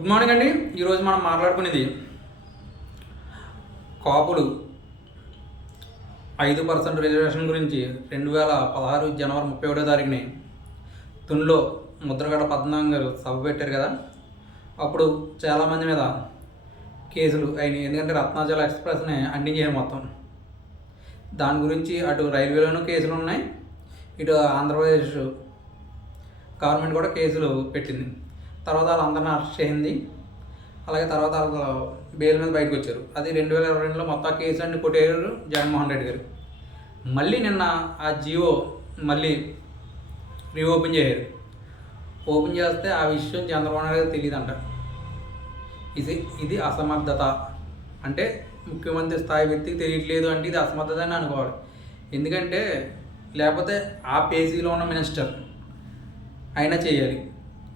Good morning అండి. ఈరోజు మనం మాట్లాడుకునేది కాపులు 5% రిజర్వేషన్ గురించి 2016 జనవరి 31వ తారీఖుని తునిలో ముద్రగడ పద్మనాభం గారు సభ పెట్టారు కదా. అప్పుడు చాలామంది మీద కేసులు అయినాయి. ఎందుకంటే రత్నాచల ఎక్స్ప్రెస్ని అందించారు మొత్తం. దాని గురించి అటు రైల్వేలోనూ కేసులు ఉన్నాయి, ఇటు ఆంధ్రప్రదేశ్ గవర్నమెంట్ కూడా కేసులు పెట్టింది. తర్వాత వాళ్ళందరినీ అరెస్ట్ చేయింది. అలాగే తర్వాత వాళ్ళు బెయిల్ మీద బయటకు వచ్చారు. అది 2022లో మొత్తం కేసు అన్ని కొట్టారు జగన్మోహన్ రెడ్డి గారు. మళ్ళీ నిన్న ఆ జియో మళ్ళీ రీఓపెన్ చేశారు. ఓపెన్ చేస్తే ఆ విషయం చంద్రబాబు నాయుడు గారికి తెలియదంట. ఇది అసమర్థత. అంటే ముఖ్యమంత్రి స్థాయి వ్యక్తికి తెలియట్లేదు అంటే ఇది అసమర్థత అని అనుకోవాలి. ఎందుకంటే లేకపోతే ఆ పేజీలో ఉన్న మినిస్టర్ అయినా చేయాలి.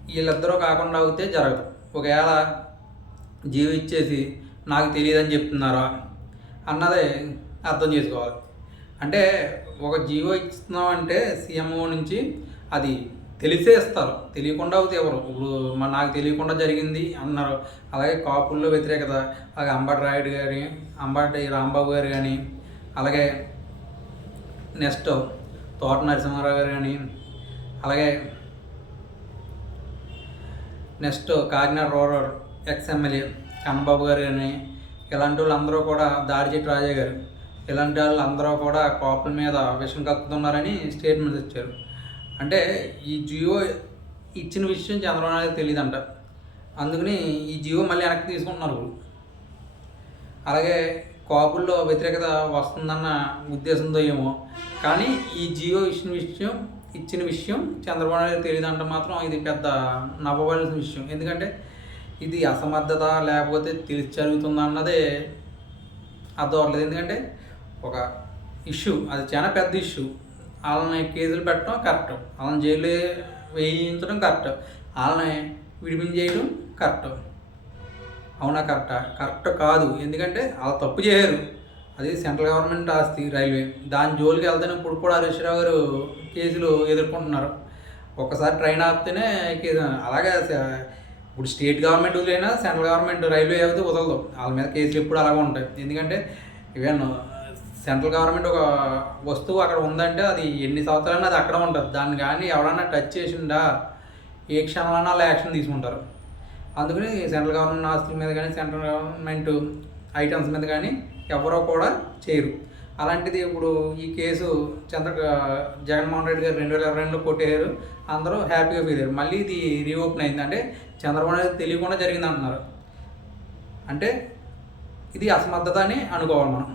వీళ్ళిద్దరూ కాకుండా అవుతే జరగదు. ఒకవేళ జీవో ఇచ్చేసి నాకు తెలియదని చెప్తున్నారా అన్నదే అర్థం చేసుకోవాలి. అంటే ఒక జీవో ఇస్తున్నామంటే సీఎంఓ నుంచి అది తెలిసే ఇస్తారు, తెలియకుండా అవుతే ఎవరు. ఇప్పుడు నాకు తెలియకుండా జరిగింది అన్నారు. అలాగే కాపుల్లో వ్యతిరేకత, అలాగే అంబటి రాయుడు గారి, అంబటి రాంబాబు గారు కానీ, అలాగే నెక్స్ట్ తోట నరసింహారావు గారు కానీ, అలాగే next Kakinada rural ex-MLA Kannababu గారు కానీ, ఇలాంటి వాళ్ళందరూ కూడా దాడిచెట్టు రాజా గారు, ఇలాంటి వాళ్ళందరూ కూడా కాపుల మీద విషం కక్కుతున్నారని స్టేట్మెంట్స్ ఇచ్చారు. అంటే ఈ జియో ఇచ్చిన విషయం చంద్రబాబు నాయుడు తెలియదంట. అందుకని ఈ జియో మళ్ళీ వెనక్కి తీసుకుంటున్నారు. అలాగే కాపుల్లో వ్యతిరేకత వస్తుందన్న ఉద్దేశంతో ఏమో, కానీ ఈ జియో ఇచ్చిన విషయం చంద్రబాబు నాయుడు తెలియదంట మాత్రం ఇది పెద్ద నవ్వవలసిన విషయం. ఎందుకంటే ఇది అసమర్థత లేకపోతే తెలిసి జరుగుతుందా అన్నదే అర్థం అవ్వట్లేదు. ఎందుకంటే ఒక ఇష్యూ, అది చాలా పెద్ద ఇష్యూ. వాళ్ళని కేసులు పెట్టడం కరెక్ట్, వాళ్ళని జైలు వేయించడం కరెక్ట్, వాళ్ళని విడిపించేయడం కరెక్ట్. అవునా? కరెక్ట్ కాదు. ఎందుకంటే వాళ్ళు తప్పు చేయరు. అది సెంట్రల్ గవర్నమెంట్ ఆస్తి రైల్వే. దాని జోలికి వెళ్తేనే ఇప్పుడు కూడా హరీష్ రావు గారు కేసులు ఎదుర్కొంటున్నారు. ఒక్కసారి ట్రైన్ ఆపితేనే కేసు. అలాగే ఇప్పుడు స్టేట్ గవర్నమెంట్ వదిలేనా సెంట్రల్ గవర్నమెంట్ రైల్వే అయితే వదలదు. వాళ్ళ మీద కేసులు ఎప్పుడు అలాగే ఉంటాయి. ఎందుకంటే ఈవెన్ సెంట్రల్ గవర్నమెంట్ ఒక వస్తువు అక్కడ ఉందంటే అది ఎన్ని సంవత్సరాలైనా అది అక్కడ ఉంటుంది. దాన్ని కానీ ఎవరన్నా టచ్ చేసిండా ఏ క్షణంలోనా అలా యాక్షన్ తీసుకుంటారు. అందుకని సెంట్రల్ గవర్నమెంట్ ఆస్తుల మీద కానీ సెంట్రల్ గవర్నమెంట్ ఐటమ్స్ మీద కానీ ఎవరో కూడా చేయరు. అలాంటిది ఇప్పుడు ఈ కేసు జగన్మోహన్ రెడ్డి గారు 2022లో కొట్టారు. అందరూ హ్యాపీగా ఫీల్ అయ్యారు. మళ్ళీ ఇది రీఓపెన్ అయింది. అంటే చంద్రబాబు నాయుడు తెలియకుండా జరిగింది అంటున్నారు. అంటే ఇది అసమర్థత అని అనుకోవాలి మనం.